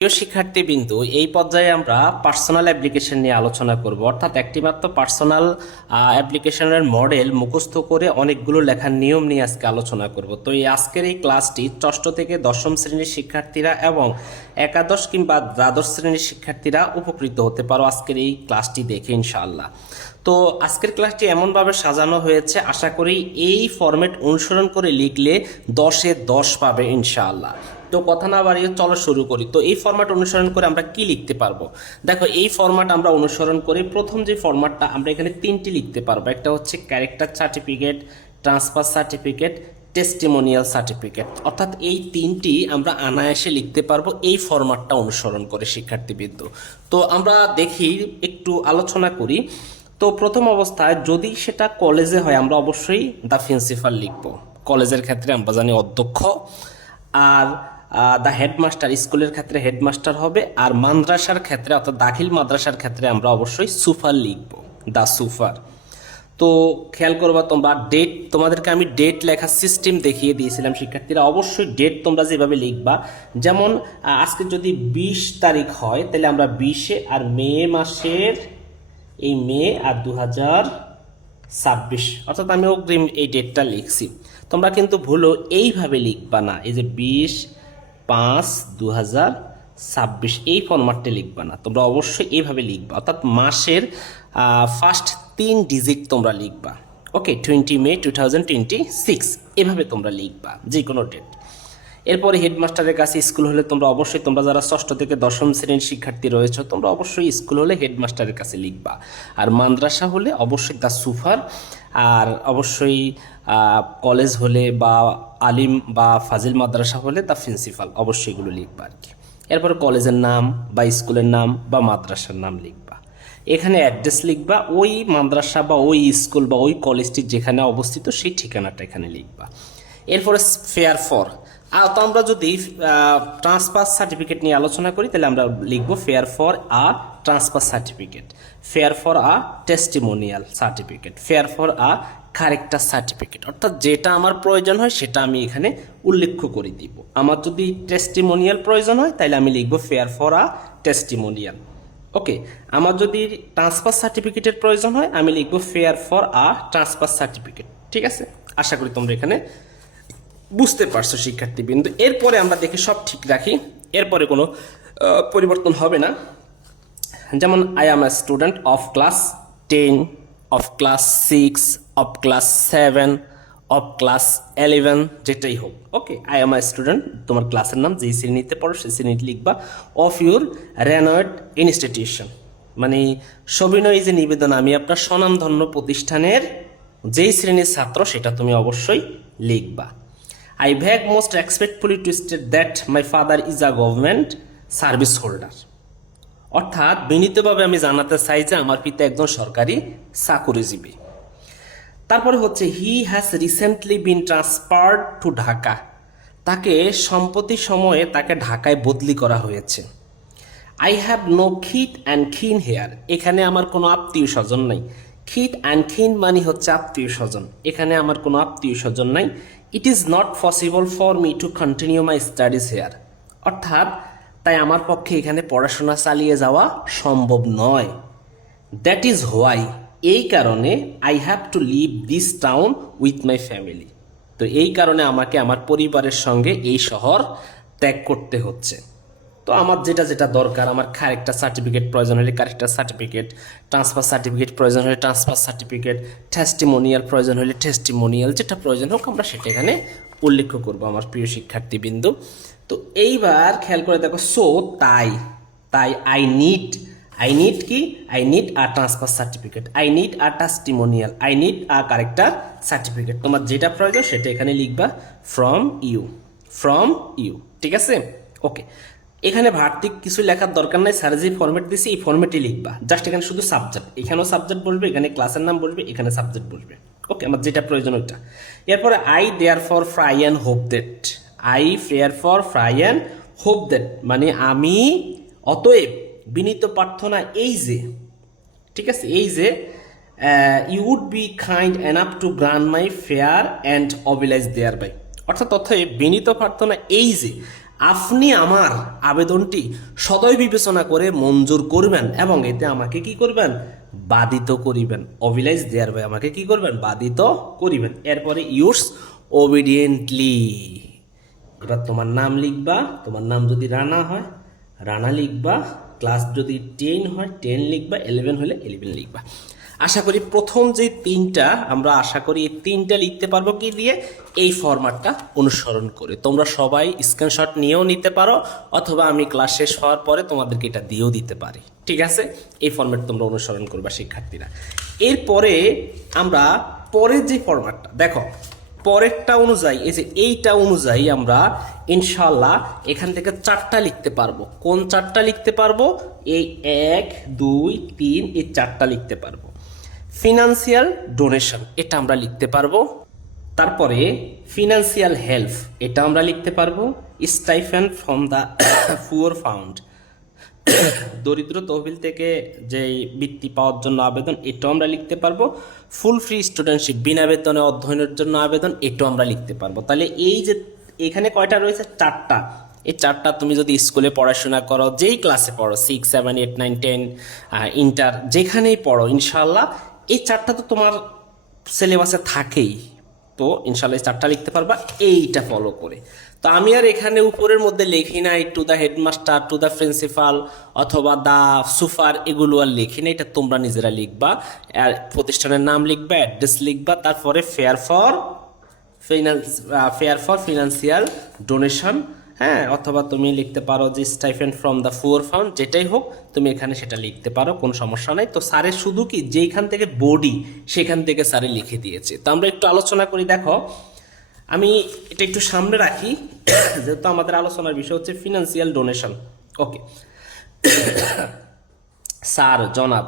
প্রিয় শিক্ষার্থীবৃন্দু, এই পর্যায়ে আমরা পার্সোনাল অ্যাপ্লিকেশন নিয়ে আলোচনা করব। অর্থাৎ একটিমাত্র পার্সোনাল অ্যাপ্লিকেশনের মডেল মুখস্থ করে অনেকগুলো লেখার নিয়ম নিয়ে আজকে আলোচনা করব। তো এই আজকের এই ক্লাসটি ষষ্ঠ থেকে দশম শ্রেণীর শিক্ষার্থীরা এবং একাদশ কিংবা দ্বাদশ শ্রেণীর শিক্ষার্থীরা উপকৃত হতে পারো আজকের এই ক্লাসটি দেখে ইনশাআল্লাহ। তো আজকের ক্লাসটি এমনভাবে সাজানো হয়েছে, আশা করি এই ফরম্যাট অনুসরণ করে লিখলে 10-এ 10 পাবে ইনশাআল্লাহ। তো কথা না বাড়িয়ে চলো শুরু করি। তো এই ফরম্যাট অনুসরণ করে আমরা কি লিখতে পারবো? দেখো, এই ফরম্যাট আমরা অনুসরণ করে প্রথম যে ফরম্যাটটা আমরা এখানে তিনটি লিখতে পারবো। একটা হচ্ছে character certificate, transfer certificate, testimonial certificate. অর্থাৎ এই তিনটি আমরা অনায়াসে লিখতে পারবো এই ফরম্যাটটা অনুসরণ করে শিক্ষার্থীবৃন্দ। তো আমরা দেখি, একটু আলোচনা করি। তো প্রথম অবস্থায় যদি সেটা কলেজে হয় আমরা অবশ্যই দ্য প্রিন্সিপাল লিখবো। কলেজের ক্ষেত্রে আমরা জানি অধ্যক্ষ, আর দ্য হেডমাস্টার স্কুলের ক্ষেত্রে হেডমাস্টার হবে, আর মাদ্রাসার ক্ষেত্রে অর্থাৎ দাখিল মাদ্রাসার ক্ষেত্রে আমরা অবশ্যই সুপার লিখব, দ্য সুপার। তো খেয়াল করবা তোমরা, ডেট তোমাদেরকে আমি ডেট লেখার সিস্টেম দেখিয়ে দিয়েছিলাম শিক্ষার্থীরা। অবশ্যই ডেট তোমরা যেভাবে লিখবা, যেমন আজকে যদি 20 তারিখ হয় তাহলে আমরা 20-এ আর মে মাসের এই মে আর 2026, অর্থাৎ আমি অগ্রিম এই ডেটটা লিখছি। তোমরা কিন্তু ভুলো এইভাবে লিখবা না, এই যে 20-5-2026 এই ফরম্যাটে লিখবা না, তোমরা অবশ্যই এইভাবে লিখবা। অর্থাৎ মাসের ফার্স্ট 3 ডিজিট তোমরা লিখবা। ওকে, 20 মে 2026 এভাবে তোমরা লিখবা যে কোনো ডেট। এরপরে হেডমাস্টারের কাছে স্কুল হলে তোমরা অবশ্যই, তোমরা যারা ষষ্ঠ থেকে দশম শ্রেণীর শিক্ষার্থী রয়েছে তোমরা অবশ্যই স্কুল হলে হেডমাস্টারের কাছে লিখবা, আর মাদ্রাসা হলে অবশ্যই দ্য সুপার, আর অবশ্যই কলেজ হলে বা আলিম বা ফাজিল মাদ্রাসা হলে দ্য প্রিন্সিপাল, অবশ্যই এগুলো লিখবা আর কি। এরপরে কলেজের নাম বা স্কুলের নাম বা মাদ্রাসার নাম লিখবা। এখানে অ্যাড্রেস লিখবা, ওই মাদ্রাসা বা ওই স্কুল বা ওই কলেজটি যেখানে অবস্থিত সেই ঠিকানাটা এখানে লিখবা। এরপরে ফেয়ার ফর, তো আমরা যদি ট্রান্সফার সার্টিফিকেট নিয়ে আলোচনা করি তাহলে আমরা লিখবো fare for a transfer certificate, fare for a testimonial certificate, fare for a character certificate. অর্থাৎ যেটা আমার প্রয়োজন হয় সেটা আমি এখানে উল্লেখ করে দিব। আমার যদি টেস্টিমোনিয়াল প্রয়োজন হয় তাহলে আমি লিখবো ফেয়ার ফর আ টেস্টিমোনিয়াল। ওকে, আমার যদি ট্রান্সফার সার্টিফিকেটের প্রয়োজন হয় আমি লিখবো fare for a transfer certificate. ঠিক আছে, আশা করি তোমরা এখানে বুঝতে পারছো শিক্ষার্থীবৃন্দ। এরপরে আমরা দেখি সব ঠিক রাখি, এরপরে কোনো পরিবর্তন হবে না। যেমন I am a student of class 10, of class 6, of class 7, of class 11, যেটাই হোক। ওকে, আই এম এ স্টুডেন্ট, তোমার ক্লাসের নাম যেই শ্রেণীতে পড়ো সেই শ্রেণীতে লিখবা। অফ ইউর রেনয়েড ইনস্টিটিউশন, মানে সবিনয় যে নিবেদন, আমি আপনার স্বনামধন্য প্রতিষ্ঠানের যেই শ্রেণীর ছাত্র সেটা তুমি অবশ্যই লিখবা। I beg most respectfully to state that my father is a government service holder. অর্থাৎ বিনীতভাবে আমি জানাতে চাই যে আমার পিতা একজন সরকারি চাকুরিজীবী। তারপরে হচ্ছে he has recently been transferred to Dhaka, তাকে সম্প্রতি সময়ে তাকে ঢাকায় বদলি করা হয়েছে। আই হ্যাভ নো খিত অ্যান্ড খিন হেয়ার, এখানে আমার কোনো আত্মীয় স্বজন নাই। খিত অ্যান্ড খিন মানে হচ্ছে আত্মীয় স্বজন, এখানে আমার কোনো আত্মীয় স্বজন নাই। It is not possible for me to continue my studies here, অর্থাৎ তাই আমার পক্ষে এখানে পড়াশোনা চালিয়ে যাওয়া সম্ভব নয়। দ্যাট ইজ হোয়াই, এই কারণে I have to leave this town with my family, তো এই কারণে আমাকে আমার পরিবারের সঙ্গে এই শহর ত্যাগ করতে হচ্ছে। তো আমার যেটা যেটা দরকার, আমার ক্যারেক্টার সার্টিফিকেট প্রয়োজন হলে ক্যারেক্টার সার্টিফিকেট, ট্রান্সফার সার্টিফিকেট প্রয়োজন হলে ট্রান্সফার সার্টিফিকেট, টেস্টিমোনিয়াল প্রয়োজন হলে টেস্টিমোনিয়াল, যেটা প্রয়োজন হোক আমরা সেটা এখানে উল্লেখ করবো আমার প্রিয় শিক্ষার্থীবৃন্দ। তো এইবার খেয়াল করে দেখো, সো তাই, তাই আই নিড কি, I need a transfer certificate, I need a testimonial, I need a character certificate. তোমার যেটা প্রয়োজন সেটা এখানে লিখবা, ফ্রম ইউ, ফ্রম ইউ। ঠিক আছে, ওকে। এখানে ভার্তিক কিছু লেখার দরকার নাই, স্যার যে ফরম্যাট দিয়েছি এই ফরম্যাটে লিখবা। জাস্ট এখানে শুধু সাবজেক্ট, এখানেও সাবজেক্ট বসবে, এখানে ক্লাসের নাম বসবে, এখানে সাবজেক্ট বসবে। ওকে, আমার যেটা প্রয়োজন ওইটা। এরপরে I therefore pray and hope that, I therefore pray and hope that মানে আমি অতএব বিনীত প্রার্থনা এই যে, ঠিক আছে, এই যে you would be kind enough to grant my fair and oblige thereby, অর্থাৎ বিনীত প্রার্থনা এই যে আপনি আমার আবেদনটি সদয় বিবেচনা করে মঞ্জুর করবেন এবং এতে আমাকে কি করবেন, বাধিত করিবেন। অবিলাইজ দেয়ার বাই, আমাকে কি করবেন, বাধিত করিবেন। এরপরে ইউর্স ওবিডিয়েন্টলি, এবার তোমার নাম লিখবা, তোমার নাম যদি রানা হয় রানা লিখবা, ক্লাস যদি 10 হয় 10 লিখবা, 11 হলে 11 লিখবা। আশা করি প্রথম যে তিনটা আমরা আশা করি এই তিনটা লিখতে পারবো কি দিয়ে, এই ফরম্যাটটা অনুসরণ করে। তোমরা সবাই স্ক্রিনশট নিয়েও নিতে পারো অথবা আমি ক্লাস শেষ হওয়ার পরে তোমাদেরকে এটা দিয়েও দিতে পারি, ঠিক আছে? এই ফরম্যাট তোমরা অনুসরণ করবা শিক্ষার্থীরা। এরপরে আমরা পরের যে ফরম্যাটটা দেখো, পরেরটা অনুযায়ী এই যে এইটা অনুযায়ী আমরা ইনশাল্লাহ এখান থেকে 4টা লিখতে পারবো। কোন 4টা লিখতে পারবো? এই 1 2 3 এই 4টা লিখতে পারবো। ফিনান্সিয়াল ডোনেশন এটা আমরা লিখতে পারবো। তারপরে ফিনান্সিয়াল হেল্প এটা আমরা লিখতে পারবো। Stipend from the poor found, দরিদ্র তহবিল থেকে যে বৃত্তি পাওয়ার জন্য আবেদন, এটাও আমরা লিখতে পারবো। ফুল ফ্রি স্টুডেন্টশিপ, বিনা বেতনে অধ্যয়নের জন্য আবেদন, এটাও আমরা লিখতে পারবো। তাহলে এই যে এখানে কয়টা রয়েছে? 4টা। এই 4টা তুমি যদি স্কুলে পড়াশোনা করো, যেই ক্লাসে পড়ো 6 7 8 9 10 ইন্টার যেখানেই পড়ো, ইনশাল্লাহ এই 4টা তো তোমার সিলেবাসে থাকেই। তো ইনশাল্লাহ এই 4টা লিখতে পারবা এইটা ফলো করে। তো আমি আর এখানে উপরের মধ্যে লিখি নাই to the headmaster, to the principal অথবা দ্য সুপার, এগুলো আর লিখি না। এটা তোমরা নিজেরা লিখবা, আর প্রতিষ্ঠানের নাম লিখবা, অ্যাড্রেস লিখবা, তারপরে ফেয়ার ফর ফিনান্সিয়াল ডোনেশন, হ্যাঁ, অথবা তুমি লিখতে পারো যে stipend from the poor found, যেটাই হোক তুমি এখানে সেটা লিখতে পারো, কোনো সমস্যা নাই। তো স্যারের শুধু কি যেখান থেকে বডি সেখান থেকে স্যারে লিখে দিয়েছে। তো আমরা একটু আলোচনা করি। দেখো আমি এটা একটু সামনে রাখি যেহেতু আমাদের আলোচনার বিষয় হচ্ছে ফিনান্সিয়াল ডোনেশন। ওকে স্যার, জনাব,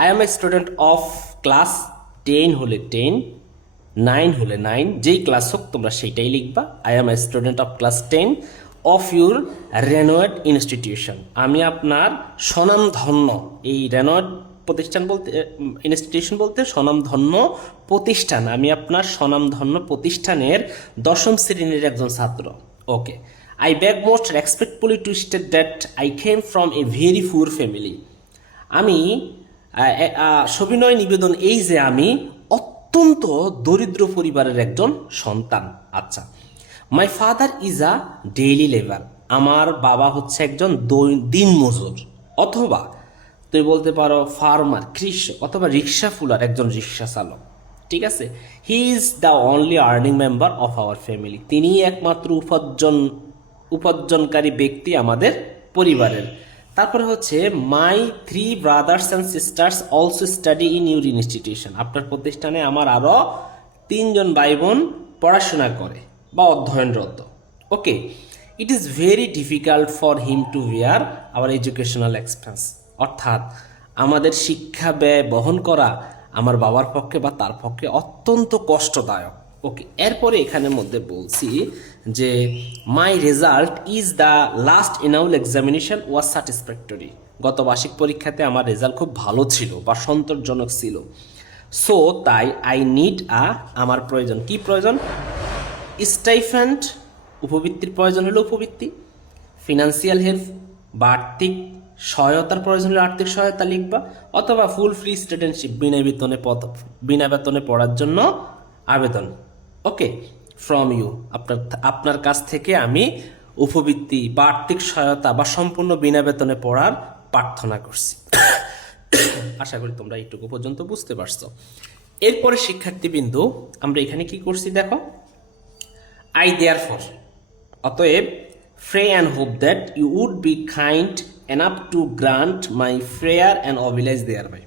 I am a student of class 10 হলে 10, 9 হলে 9, যেই ক্লাস হোক তোমরা সেইটাই লিখবা। I am a student of class 10 of your renowned institution, আমি আপনার স্বনামধন্য, এই রেনোয়েড প্রতিষ্ঠান বলতে ইনস্টিটিউশন বলতে স্বনামধন্য প্রতিষ্ঠান, আমি আপনার স্বনামধন্য প্রতিষ্ঠানের 10ম শ্রেণীর একজন ছাত্র। Okay, I beg most respectfully to state that I came from a very poor family, আমি সবিনয় নিবেদন এই যে আমি অত্যন্ত দরিদ্র পরিবারের একজন সন্তান। আচ্ছা, my father is a daily labour, আমার বাবা হচ্ছে একজন দিনমজুর, অথবা তুমি বলতে পারো ফার্মার, কৃষক, অথবা রিক্সা ফুলার, একজন রিক্সা চালক, ঠিক আছে? He is the only earning member of our family, তিনি একমাত্র উপার্জনকারী ব্যক্তি আমাদের পরিবারের। তারপরে হচ্ছে মাই 3 brothers and sisters also study in your institution, আপনার প্রতিষ্ঠানে আমার আরও 3 জন ভাই বোন পড়াশোনা করে বা অধ্যয়নরত। Okay, it is very difficult for him to bear our educational expense, অর্থাৎ আমাদের শিক্ষা ব্যয় বহন করা আমার বাবার পক্ষে বা তার পক্ষে অত্যন্ত কষ্টদায়ক। ওকে, এরপরে এখানের মধ্যে বলছি যে my result is the last annual examination was satisfactory, গত বার্ষিক পরীক্ষাতে আমার রেজাল্ট খুব ভালো ছিল বা সন্তোষজনক ছিল। সো তাই আই নিড আমার প্রয়োজন, কি প্রয়োজন? স্টাইফেন্ড, উপবৃত্তির প্রয়োজন হলো উপবৃত্তি। ফিনান্সিয়াল হেল্প বা আর্থিক সহায়তার প্রয়োজন হলে আর্থিক সহায়তা লিখবা, অথবা ফুল ফ্রি স্টুডেন্টশিপ, বিনা বেতনে পড়ার জন্য আবেদন। ওকে, ফ্রম ইউ, আপনার কাছ থেকে আমি উপবৃত্তি বা আর্থিক সহায়তা বা সম্পূর্ণ বিনা বেতনে পড়ার প্রার্থনা করছি। আশা করি তোমরা এইটুকু পর্যন্ত বুঝতে পারছো। এরপরে শিক্ষার্থীবৃন্দ আমরা এখানে কি করছি দেখো, আই দেয়ারফর, অতএব pray and hope that you would be kind enough to grant my prayer and oblige thereby,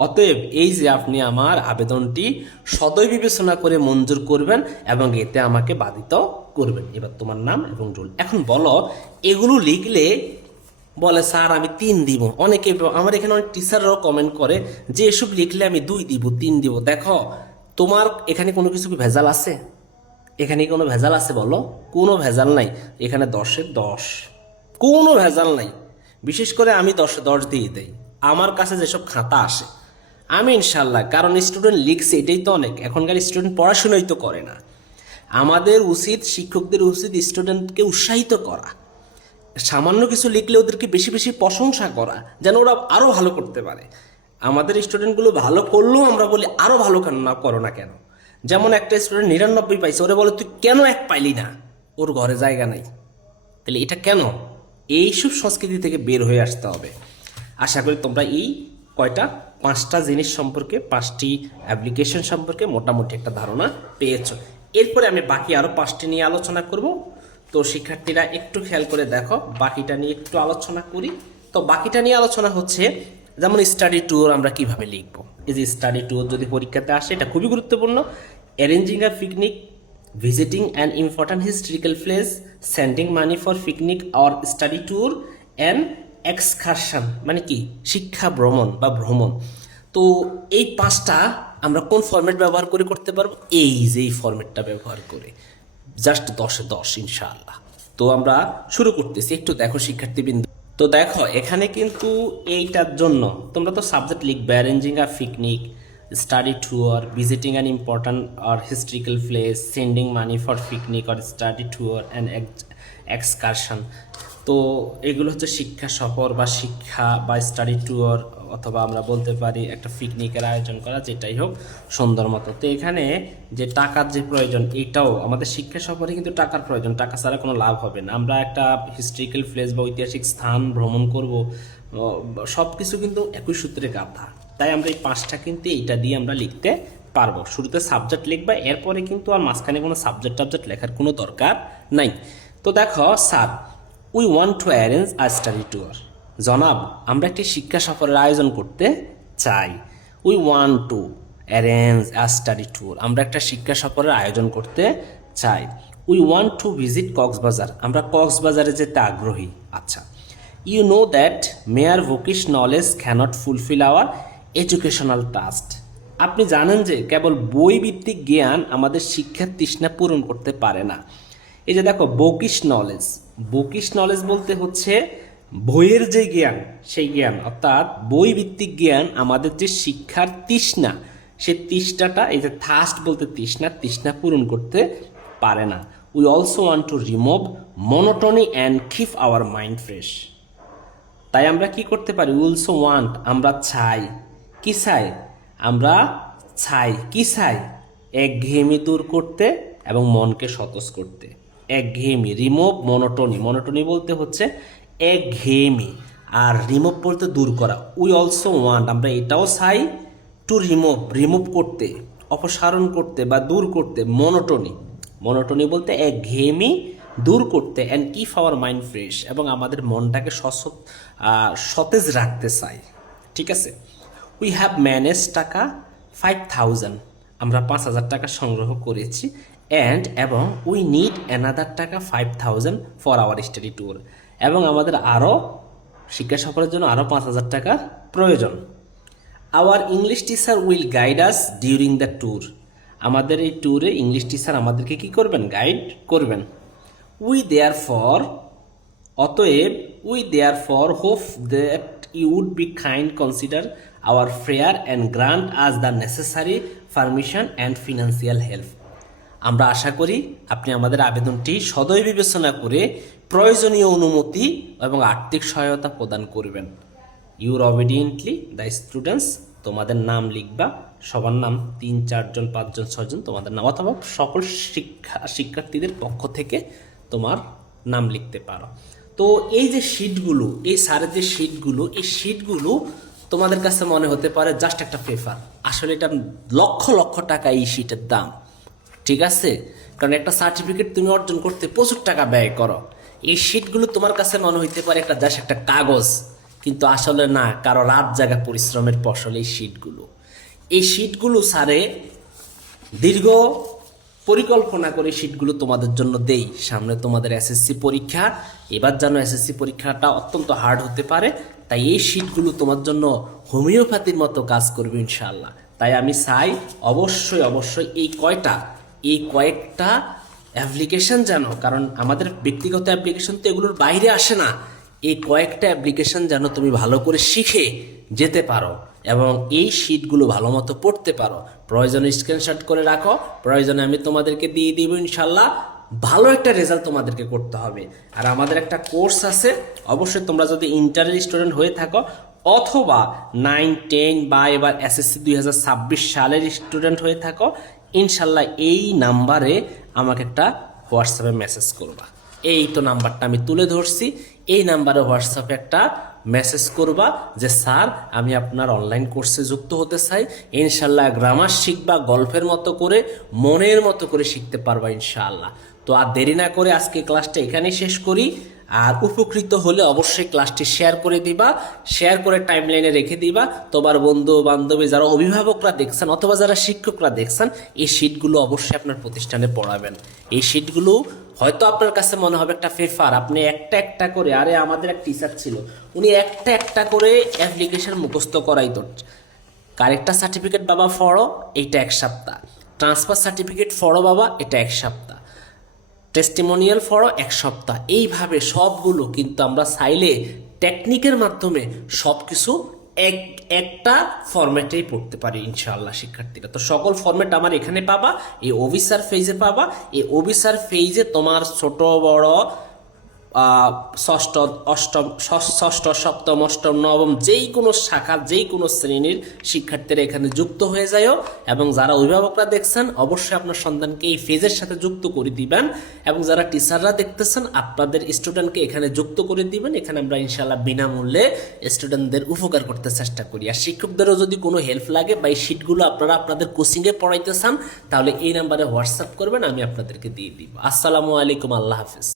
অতএব এই যে আপনি আমার আবেদনটি সদয় বিবেচনা করে মঞ্জুর করবেন এবং এতে আমাকে বাধিত করবেন। এবার তোমার নাম এবং রোল। এখন বলো, এগুলো লিখলে বলে স্যার আমি 3 দিব, অনেকে আমার এখানে অনেক টিচাররাও কমেন্ট করে যে এসব লিখলে আমি 2 দিব 3 দিব। দেখো তোমার এখানে কোনো কিছু কি ভেজাল আছে? এখানে কোনো ভেজাল আছে বলো? কোনো ভেজাল নাই। এখানে 10-এর 10, কোনো ভেজাল নাই। বিশেষ করে আমি 10-এ 10 দিয়ে দেই আমার কাছে যেসব খাতা আসে। আমি ইনশাল্লাহ, কারণ স্টুডেন্ট লিখছে এটাই তো অনেক, এখনকার স্টুডেন্ট পড়াশোনাই তো করে না। আমাদের উচিত, শিক্ষকদের উচিত স্টুডেন্টকে উৎসাহিত করা, সামান্য কিছু লিখলে ওদেরকে বেশি বেশি প্রশংসা করা, যেন ওরা আরও ভালো করতে পারে। আমাদের স্টুডেন্টগুলো ভালো করলেও আমরা বলি আরও ভালো কেন না করো না কেন। যেমন একটা স্টুডেন্ট 99 পাইছে, ওরা বলে তুই কেন 1 পাইলি না, ওর ঘরে জায়গা নাই। তাহলে এটা কেন? এইসব সংস্কৃতি থেকে বের হয়ে আসতে হবে। আশা করি তোমরা এই কয়টা 5টা জিনিস সম্পর্কে, 5টি অ্যাপ্লিকেশন সম্পর্কে মোটামুটি একটা ধারণা পেয়েছো। এরপরে আমি বাকি আরও 5টি নিয়ে আলোচনা করব। তো শিক্ষার্থীরা একটু খেয়াল করে দেখো, বাকিটা নিয়ে একটু আলোচনা করি। তো বাকিটা নিয়ে আলোচনা হচ্ছে, যেমন স্টাডি ট্যুর আমরা কিভাবে লিখব। এই যে স্টাডি ট্যুর যদি পরীক্ষাতে আসে, এটা খুবই গুরুত্বপূর্ণ। Arranging a picnic, visiting an important historical place, sending money for picnic or study tour, and excursion মানে কি, শিক্ষা ভ্রমণ বা ভ্রমণ। তো এই 5টা আমরা কোন ফরম্যাট ব্যবহার করে করতে পারবো? এই যে এই ফরম্যাটটা ব্যবহার করে জাস্ট 10-এ 10 ইনশাআল্লাহ। তো আমরা শুরু করতেছি, একটু দেখো শিক্ষার্থীবৃন্দ। তো দেখো এখানে কিন্তু এইটার জন্য তোমরা তো সাবজেক্ট লিখবে, arranging a picnic, study tour, visiting an important or historical place, sending money for picnic or study tour and excursion। তো এগুলো হচ্ছে শিক্ষা সফর বা শিক্ষা বা স্টাডি ট্যুর, অথবা আমরা বলতে পারি একটা পিকনিকের আয়োজন করা, যেটাই হোক সুন্দর মতো। তো এখানে যে টাকার যে প্রয়োজন, এটাও আমাদের শিক্ষা সফরে কিন্তু টাকার প্রয়োজন, টাকা ছাড়া কোনো লাভ হবে না। আমরা একটা হিস্ট্রিক্যাল প্লেস বা ঐতিহাসিক স্থান ভ্রমণ করব, সব কিছু কিন্তু একই সূত্রে গাঁথা। তাই আমরা এই 5টা কিন্তু এইটা দিয়ে আমরা লিখতে পারবো। শুরুতে সাবজেক্ট লিখবা, এরপরে কিন্তু আর মাঝখানে কোনো সাবজেক্ট লেখার কোনো দরকার নাই। তো দেখো, sir we want to arrange a study tour. জনাব, আমরা একটি শিক্ষা সফরের আয়োজন করতে চাই। We want to arrange a study tour, আমরা একটা শিক্ষা সফরের আয়োজন করতে চাই। We want to visit Cox's Bazar, আমরা কক্সবাজারে যেতে আগ্রহী। আচ্ছা, you know that mere bookish knowledge cannot fulfil our educational task. আপনি জানেন যে কেবল বই ভিত্তিক জ্ঞান আমাদের শিক্ষার তৃষ্ণা পূরণ করতে পারে না। এই যে দেখো, বুকিশ নলেজ বলতে হচ্ছে বইয়ের যে জ্ঞান, সেই জ্ঞান, অর্থাৎ বই ভিত্তিক জ্ঞান আমাদের যে শিক্ষার তৃষ্ণা, সেই তৃষ্ণাটা, এই যে থার্স্ট বলতে তৃষ্ণা পূরণ করতে পারে না। We also want to remove monotony and keep our mind fresh. তাই আমরা কি করতে পারি? অলসো ওয়ান্ট, আমরা চাই। কি চাই? আমরা চাই, কি চাই? একঘেয়েমি দূর করতে এবং মনকে সতেজ করতে। একঘেয়েমি, রিমুভ মনোটনি বলতে হচ্ছে একঘেয়েমি, আর রিমুভ বলতে দূর করা। উই অলসো ওয়ান্ট, আমরা এটাও চাই, টু রিমুভ করতে, অপসারণ করতে বা দূর করতে মনোটনি বলতে একঘেয়েমি দূর করতে, and keep our mind fresh, এবং আমাদের মনটাকে সতেজ রাখতে চাই। ঠিক আছে। উই হ্যাভ ম্যানেজ টাকা 5000, আমরা 5000 টাকা সংগ্রহ করেছি। এবং উই নিড অ্যানাদার টাকা 5000 ফর আওয়ার স্টাডি ট্যুর, এবং আমাদের আরও শিক্ষা সফরের জন্য আরও 5000 টাকা প্রয়োজন। Our English teacher will guide us during the tour, আমাদের এই ট্যুরে ইংলিশ টিচার আমাদেরকে কি করবেন? গাইড করবেন। We therefore hope that you would be kind consider our prayer and grant us the necessary permission and financial help. আমরা আশা করি আপনি আমাদের আবেদনটি সদয় বিবেচনা করে প্রয়োজনীয় অনুমতি এবং আর্থিক সহায়তা প্রদান করবেন। ইউর অবিডিয়েন্টলি দ্য স্টুডেন্টস, তোমাদের নাম লিখবা, সবার নাম, 3, 4 জন, 5 জন, 6 জন তোমাদের নাম, অথবা সকল শিক্ষার্থীদের পক্ষ থেকে তোমার নাম লিখতে পারো। তো এই যে শিটগুলো, এই স্যারের যে শিটগুলো, এই শিটগুলো তোমাদের কাছে মনে হতে পারে জাস্ট একটা পেপার, আসলে এটা লক্ষ লক্ষ টাকা এই শিটের দাম। ঠিক আছে, কারণ একটা সার্টিফিকেট তুমি অর্জন করতে প্রচুর টাকা ব্যয় করো। এই শিটগুলো তোমার কাছে মনে হইতে পারে একটা জাস্ট একটা কাগজ, কিন্তু আসলে না, কারো রাত জাগা পরিশ্রমের ফসল এই শিটগুলো স্যারে দীর্ঘ পরিকল্পনা করে শিটগুলো তোমাদের জন্য দেই। সামনে তোমাদের এসএসসি পরীক্ষা, এবার যেন এসএসসি পরীক্ষাটা অত্যন্ত হার্ড হতে পারে, তাই এই শিটগুলো তোমার জন্য হোমিওপ্যাথির মতো কাজ করবে ইনশাআল্লাহ। তাই আমি চাই অবশ্যই এই কয়েকটা অ্যাপ্লিকেশন যেন, কারণ আমাদের ব্যক্তিগত অ্যাপ্লিকেশন তো এগুলোর বাইরে আসে না, এই কয়েকটা অ্যাপ্লিকেশন যেন তুমি ভালো করে শিখে যেতে পারো এবং এই শিটগুলো ভালো মতো পড়তে পারো, প্রয়োজনে স্ক্রিনশট করে রাখো, প্রয়োজনে আমি তোমাদেরকে দিয়ে দিব ইনশাল্লাহ। ভালো একটা রেজাল্ট তোমাদেরকে করতে হবে। আর আমাদের একটা কোর্স আছে, অবশ্যই তোমরা যদি ইন্টারের স্টুডেন্ট হয়ে থাকো অথবা 9, 10 বা এবার এসএসসি 2026 সালের স্টুডেন্ট হয়ে থাকো, ইনশাল্লাহ এই নাম্বারে আমাকে একটা হোয়াটসঅ্যাপে মেসেজ করবা। এই তো নাম্বারটা আমি তুলে ধরছি, এই নাম্বারে হোয়াটসঅ্যাপে একটা মেসেজ করবা যে স্যার আমি আপনার অনলাইন কোর্সে যুক্ত হতে চাই। ইনশাল্লাহ গ্রামার শিখবা, গল্পের মতো করে মনের মতো করে শিখতে পারবা ইনশাআল্লাহ। তো আর দেরি না করে আজকে ক্লাসটা এখানেই শেষ করি। আর উপকৃত হলে অবশ্যই ক্লাসটি শেয়ার করে দিবা, শেয়ার করে টাইমলাইনে রেখে দিবা। তোমার বন্ধু বান্ধবী যারা অভিভাবকরা দেখছেন অথবা যারা শিক্ষকরা দেখছেন, এই শিটগুলো অবশ্যই আপনার প্রতিষ্ঠানে পড়াবেন। এই শিটগুলো হয়তো আপনার কাছে মনে হবে একটা পেপার, আপনি একটা একটা করে, আরে আমাদের এক টিচার ছিল উনি একটা একটা করে অ্যাপ্লিকেশন মুখস্থ করাইতো। কারেক্টার সার্টিফিকেট বাবা ফড়ো, এইটা 1 সপ্তাহ। ট্রান্সফার সার্টিফিকেট ফড়ো বাবা, এটা 1 সপ্তাহ। টেস্টিমোনিয়াল ফরও 1 সপ্তাহ। এইভাবে সবগুলো কিন্তু আমরা চাইলে টেকনিকের মাধ্যমে সব কিছু একটা ফরম্যাটেই পড়তে পারি ইনশাআল্লাহ শিক্ষার্থীরা। তো সকল ফরম্যাট আমার এখানে পাবা, এই অফিসার পেজে পাবা। এই অফিসার পেজে তোমার ছোট বড় ষষ্ঠ সপ্তম অষ্টম নবম যেই কোনো শাখার যেই কোনো শ্রেণীর শিক্ষার্থীরা এখানে যুক্ত হয়ে যায়। এবং যারা অভিভাবকরা দেখছেন অবশ্যই আপনার সন্তানকে এই ফেজের সাথে যুক্ত করে দিবেন। এবং যারা টিচাররা দেখতেছেন আপনাদের স্টুডেন্টকে এখানে যুক্ত করে দিবেন। এখানে আমরা ইনশাআল্লাহ বিনামূল্যে স্টুডেন্টদের উপকার করতে চেষ্টা করি। আর শিক্ষকদেরও যদি কোনো হেল্প লাগে বা এই শিটগুলো আপনারা আপনাদের কোচিংয়ে পড়াইতে চান, তাহলে এই নাম্বারে হোয়াটসঅ্যাপ করবেন, আমি আপনাদেরকে দিয়ে দিব। আসসালামু আলাইকুম, আল্লাহ হাফিজ।